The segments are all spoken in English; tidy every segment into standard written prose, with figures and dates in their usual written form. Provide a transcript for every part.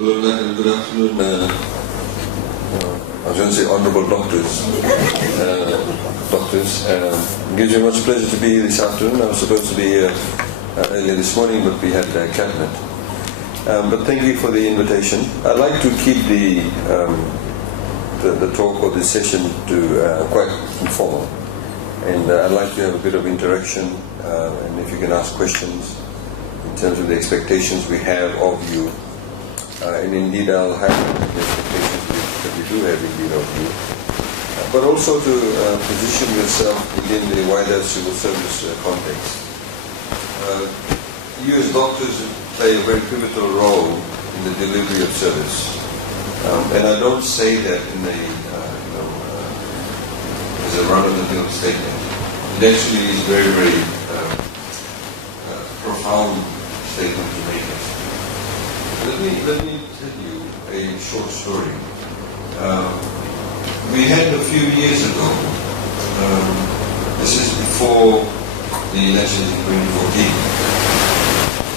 Good night and good afternoon. I was going to say honourable doctors. It gives me much pleasure to be here this afternoon. I was supposed to be here earlier this morning, but we had cabinet. But thank you for the invitation. I'd like to keep the talk or the session to quite informal, and I'd like to have a bit of interaction, and if you can ask questions in terms of the expectations we have of you. And indeed I'll highlight the expectations that we do have indeed of you. But also to position yourself within the wider civil service context. You as doctors play a very pivotal role in the delivery of service. And I don't say that in a, as a run-of-the-mill statement. It actually is very, very profound statement to make it. Let me tell you a short story. We had a few years ago, this is before the elections in 2014,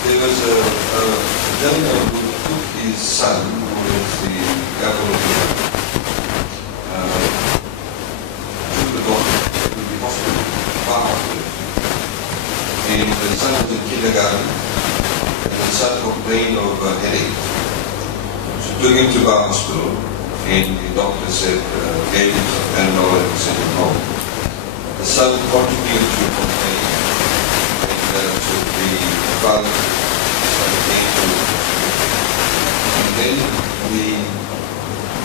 there was a gentleman who took his son, who is the governor to the doctor, to the hospital, Bar Hospital. And the son was in kindergarten. The son complained of a headache. So took him to Bar Hospital, and the doctor said, gave him some Panadol and sent him home. The son continued to complain, and so the father came to him. And then the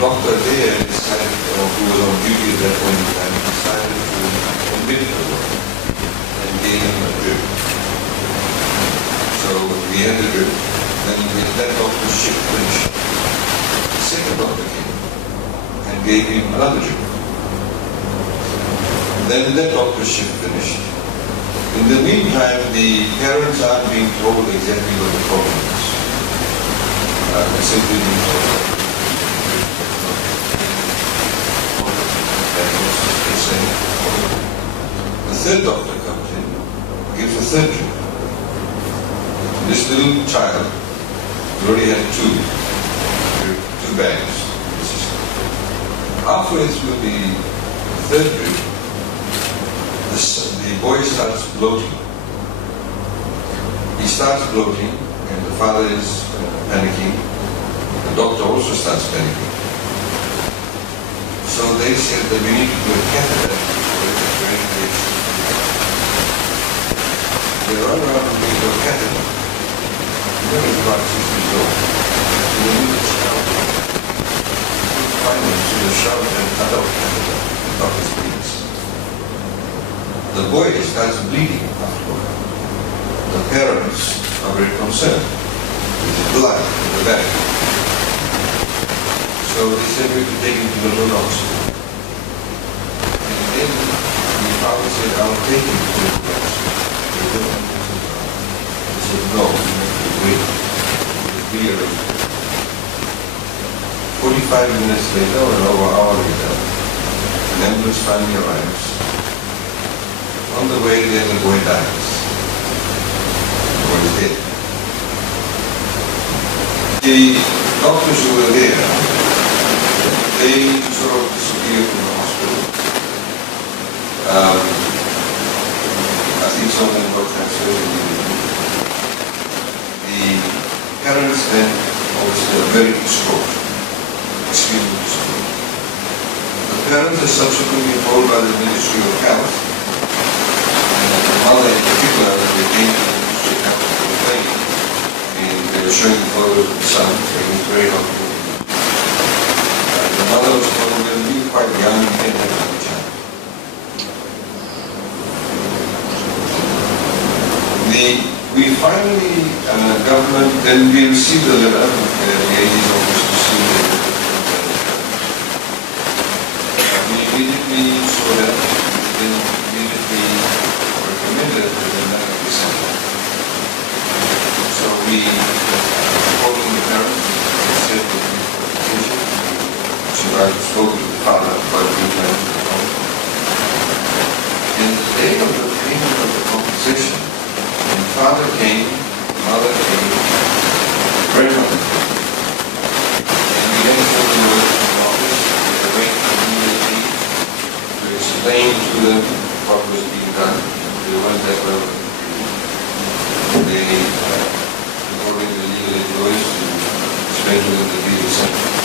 doctor there decided, who was on duty at that point in time, decided to admit the boy and gave him a drip. So we had a drip. Then when that doctor's shift finished, the second doctor came and gave him another drip. Then that doctor's shift finished. In the meantime, the parents aren't being told exactly what the problem is. They're simply being told. The third doctor comes in, gives a third drip. This little child already had two bags. Halfway through the third drip, the boy starts bloating. He starts bloating, and the father is panicking. The doctor also starts panicking. So they said that we need to do a catheter for it to drain this. They run around and do a catheter. When he's about 6 years old, he will need a shower. Finally, to the shower and adult catheter in doctor's penis. The boy starts bleeding afterward. The parents are very concerned. There's blood in the back. So they said we could take him to the Luna Hospital. And then the father said, I'll take him to the Luna Hospital. He said, no, you have to wait. It'll be arranged. 45 minutes later, or an hour later, an ambulance finally arrives. On the way there, the boy dies. The boy is dead. The doctors who were there, they sort of disappeared from the hospital. I think some of them were transferred immediately. The parents then obviously are very distraught, extremely distraught. The parents are subsequently told by the Ministry of Health, the mother in particular, that they came to the Ministry of Health to complain, and they were showing the photos of the son, so he was very helpful. The mother was probably quite young and had a child. We finally, government, then we received a letter from the AG's office to see the we immediately saw that, then immediately recommended that the letter be sent. So we called the parents and said that we so I spoke to the father about the plan to the home. And the day of the payment of the compensation, when the father came, the mother came, very much. that level. They, according to the legal aid lawyers, it's better than the legal sentence.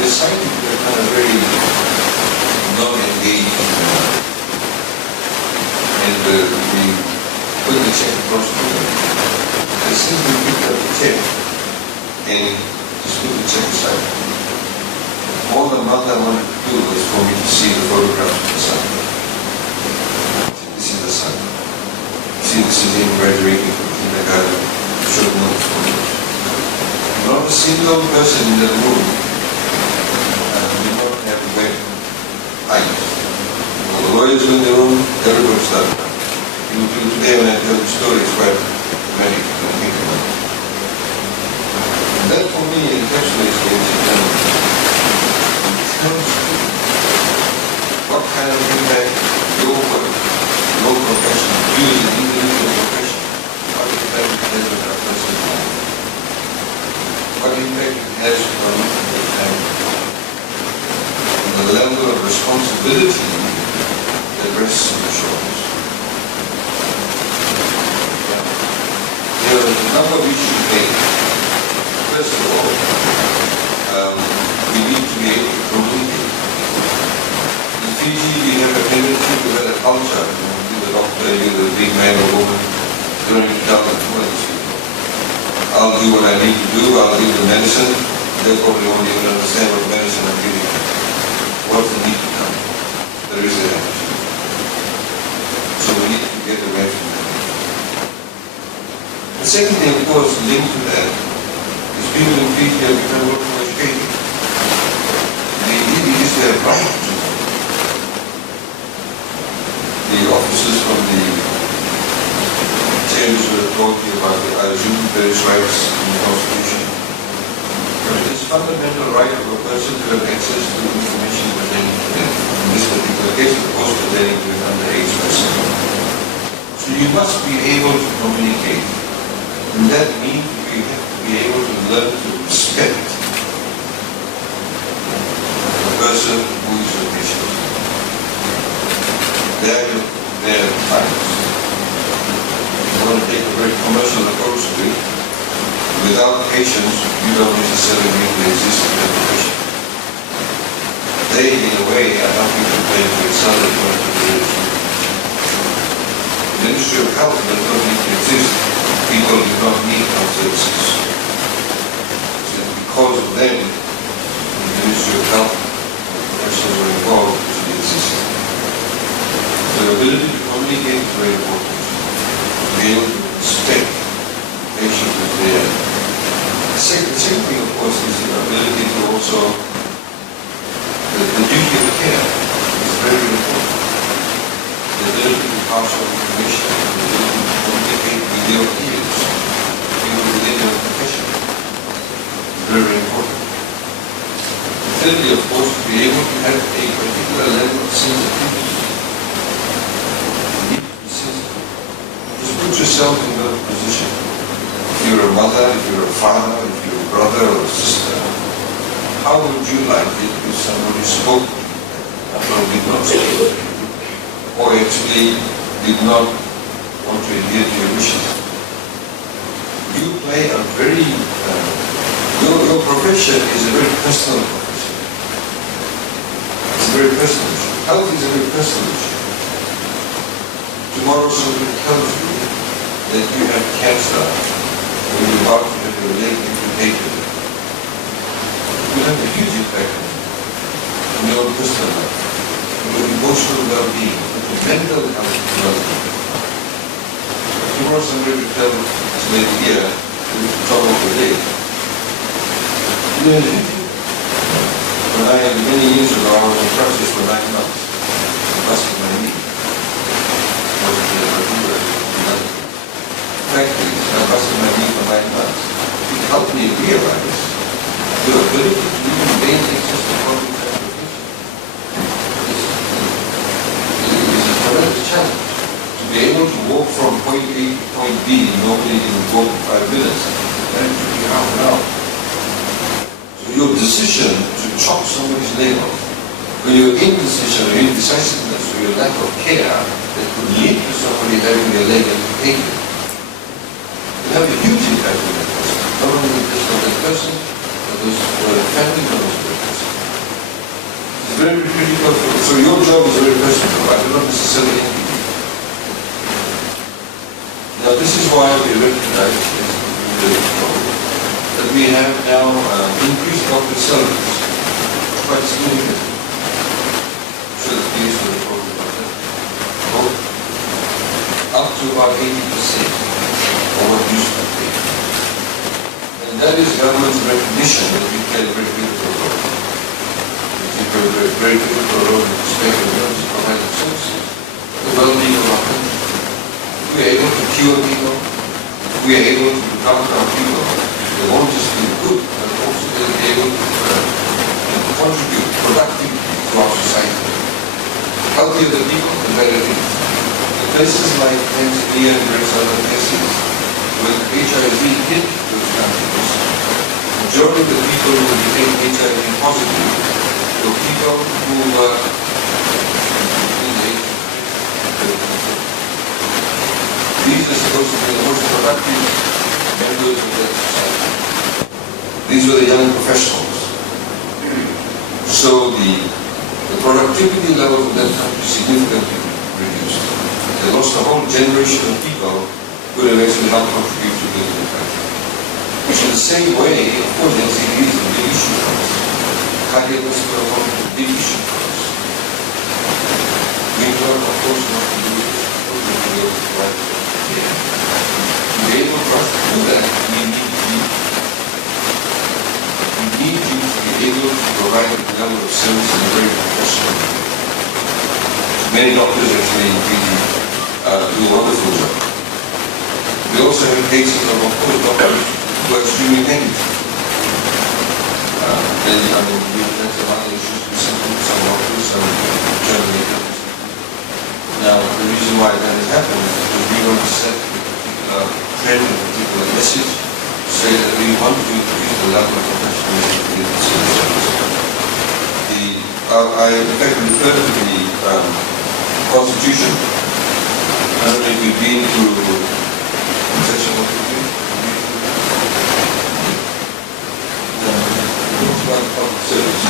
The scientists are kind of very non-engaged, and we put the check across to them. As soon as we picked up the check and just put the check aside, all the mother wanted to do was for me to see the photographs of the son. This is the son. See, this is him graduating from kindergarten. Showed no photos. Not a single person in the room did not have wet eyes. All the lawyers were in the room, everybody started. Even till today when I tell the story, it's quite dramatic to think about it. And that for me encapsulates the incident. What kind of impact your work, your profession, you as an individual profession, what impact it has on our personal life? What impact it has on the family? And the level of responsibility that rests on your shoulders. There are a number of issues made. First of all, we need to be able to communicate. In Fiji, we have a tendency to have a culture. You're the doctor, you're the big man or woman. You don't need to tell them what these people. I'll do what I need to do, I'll give the medicine. They probably won't even understand what medicine I'm giving them. What's the need to come? There is an attitude. So we need to get away from that. The second thing, of course, linked to that, is people in Fiji have become more educated. They really used to have right to know. The officers from the chambers were talking about the various rights in the Constitution. But it is a fundamental right of a person to have access to information pertaining to them. In this particular case, of course, pertaining to an underage person. So you must be able to communicate. And that means we have to be able to learn to respect the person who is your patient. They are clients. If you want to take a very commercial approach to it, without patients, you don't necessarily need to exist in that profession. They, in a way, are helping to pay for itself as well as the Ministry of Health does not need to exist. People do not need health services. So because of them, the Ministry of Health professionals are involved to exist. So the ability to communicate is very important. To be able to respect patients as they are. The second thing, of course, is the ability to also, the duty of care is very important. The ability to pass on information, the ability to communicate with your peers, people within your profession, is very important. And thirdly, of course, to be able to have a particular level of sensitivity. You need to be sensitive. Just put yourself in that position. If you're a mother, if you're a father, if you're a brother or a sister, how would you like it if somebody spoke to you or did not speak to you? Or actually did not want to adhere to your wishes. You play a very, your profession is a very personal profession. It's a very personal issue. Health is a very personal issue. Tomorrow somebody tells you that you have cancer or you're about to have your leg amputated. It will have a huge impact on your personal life, on your emotional well-being, mental health well-being. Tomorrow somebody will tell this lady here who is the trouble of the day. When I, many years ago, I was in practice for 9 months. I busted my knee. I wasn't able to do it. Practice, I busted my knee for 9 months. It helped me realize the ability to even maintain just a problem challenge. To be able to walk from point A to point B, normally in 4 to 5 minutes, and it took me half an hour. your decision to chop somebody's leg off, when your indecision or indecisiveness or your lack of care that could lead to somebody having their leg amputated, will have a huge impact on that person. Not only just on that person, but those who are family members of that person. It's very critical. So your job is very personal. I do not necessarily envy you. Now this is why we recognize that we have now increased corporate salaries quite significantly. So the case for the program about that. Up to about 80% of what used to pay. And that is government's recognition that we play a very critical role. We play a very critical role in respect of those providing services, the well-being of our country. We are able to cure people. We are able to look after our people. They won't just feel good, but also they'll be able to contribute productively to our society. Healthier the people, the better it is. In places like Tanzania and various other places, when HIV hit those countries, the majority of the people who became HIV positive were people who were in the age. These are supposed to be the most productive members of that society. These were the young professionals. So the productivity levels of that country significantly reduced. They lost a whole generation of people who would have actually helped contribute to the country. Which in the same way, of course, NCD is a big issue for us. Cardiovascular health is a big issue for us. We learn, of course, not to do this. To be able for us to do that, we need you to be able to provide a level of service in a very professional way. Many doctors actually in Fiji do a wonderful job. We also have cases of course, doctors who are extremely negligent. We've had some other issues recently with some doctors, some journalists. Now, the reason why that has happened is because we want to set a particular trend, a particular message, to say that we want to increase the level of professionalism in the service. I, in fact, refer to the Constitution. I don't know if we've been to Section 153. Talks about public service.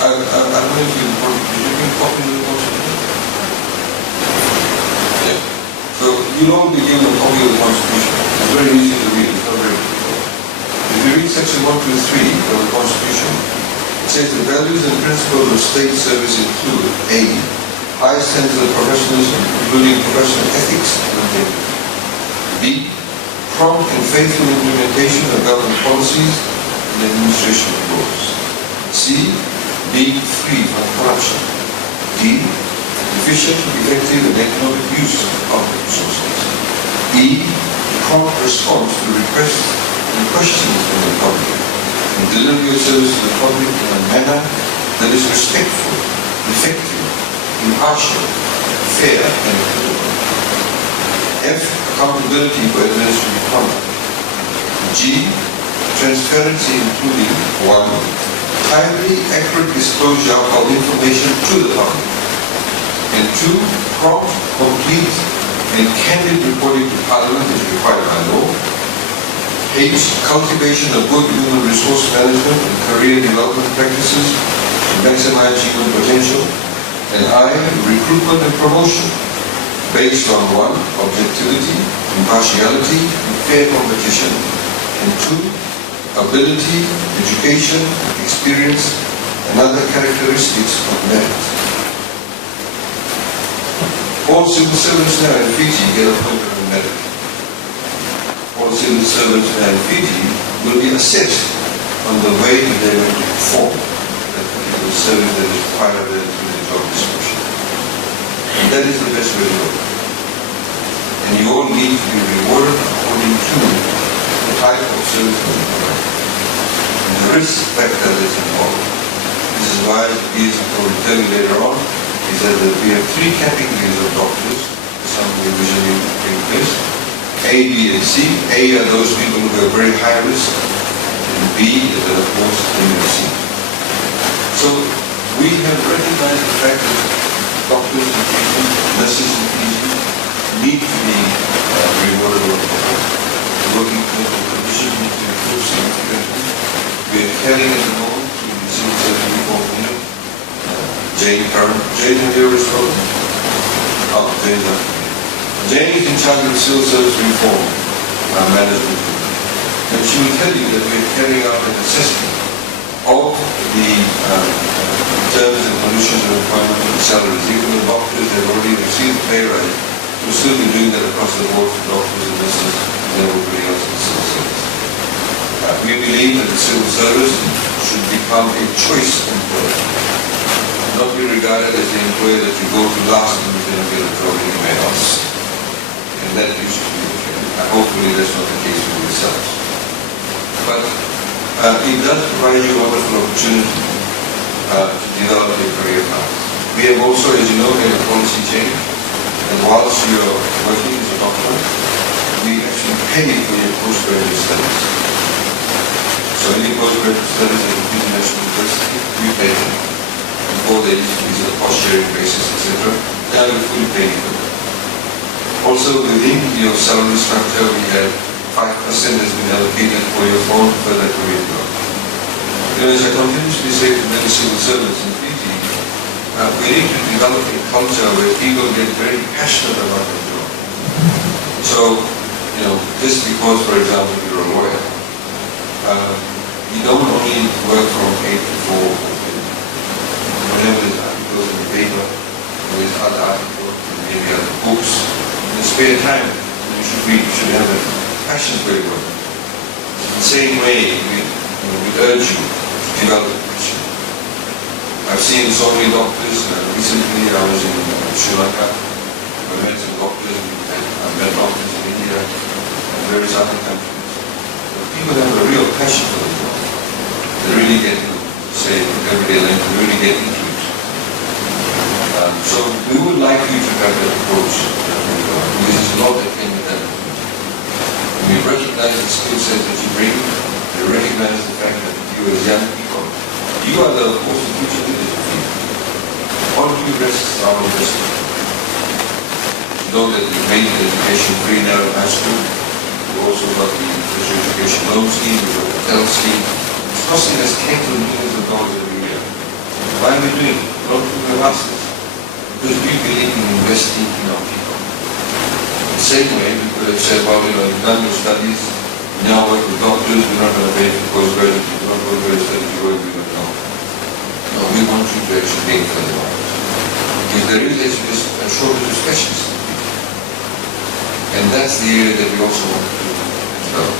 I don't know if you've been copying the Constitution. Yeah. So you don't begin with a copy of the Constitution. It's very easy to read, it's not very difficult. If you read Section 123 of the Constitution, it says the values and principles of state service include A. High standards of professionalism, including professional ethics and integrity. B. Prompt and faithful implementation of government policies and administration of laws. C. Being free from corruption. D. Efficient, effective, and economic use of public resources. E. Prompt response to requests and questions from the public, and delivery of service to the public in a manner that is respectful, effective, impartial, fair, and equitable. F. Accountability for administrative conduct. G. Transparency, including 1. Timely, accurate disclosure of information to the public. And 2. Prompt, complete, and candid reporting to Parliament as required by law. H. Cultivation of good human resource management and career development practices to maximize human potential. And I. Recruitment and promotion based on 1. Objectivity, impartiality, and fair competition. And 2. Ability, education, experience, and other characteristics of merit. All civil servants now in Fiji get appointed on merit. All civil servants now in Fiji will be assessed on the way that they are going to perform that particular service that is required through the job description. And that is the best way to go. And you all need to be rewarded according to the type of service that you provide. And the risk factor that's involved. This is why, as I will tell you later on, is that we have 3 categories of doctors, some revision taking place, A, B, and C. A are those people who are very high risk, and B, that are of course MSc. So we have recognized the fact that doctors and PhDs, nurses and PhDs need to be rewarded or working clinical conditions need to improve significantly. We are heading at the moment to the civil service reform union. Jane Curran. Jane, have you ever spoken? Oh, Jane's not. Jane is in charge of the civil service reform management. And she will tell you that we are carrying out an assessment of the terms and conditions of employment and salaries. Even the doctors have already received pay rise. We'll still be doing that across the board for doctors and nurses and everybody else in the civil service. We believe that the civil service should become a choice employer, not be regarded as the employer that you go to last and you're going to get a job anywhere else. And that used to be the case. Hopefully that's not the case with yourselves. But it does provide you a wonderful opportunity to develop a career path. We have also, as you know, had a policy change. And whilst you're working as a doctor, we actually pay for your postgraduate studies. So any postgraduate studies at an international university, we pay them. Before they used to be on a cost-sharing basis, etc. Now we fully pay for them. Also within your salary structure, we have 5% has been allocated for your own further career growth. As I continuously say to many civil servants in Fiji, we need to develop a culture where people get very passionate about their job. So, just because, for example, you're a lawyer, you don't only work from 8 to 4. Whenever there's articles in the paper, there's other articles, maybe other books, in the spare time, you should have a passion for your work. In the same way, we urge you to develop a passion. I've seen so many doctors. Recently, I was in Sri Lanka. I met some doctors, and I met doctors in India and various other countries. But people have a real passion for the job. They really get to say everyday life, they really get into it. So we would like you to have that approach. This is not that can be done. We recognize the skill set that you bring. We recognize the fact that you as young people, you are the most future leaders of people. All of you rests our investment. You know that we made the education free now in high school. We also got the special education loan scheme, we got the health scheme. It's costing us tens of millions of dollars every year. Why are we doing it? A lot of people have asked us. Because we believe in investing in our people. The same way, we could have said, well, you've done your studies, you now work with doctors, we're not going to pay for postgraduate, we're not going to pay studies, you work with them now. No, we want you to actually gain further knowledge. If there is a shortage of specialists, and that's the area that we also want to do as well.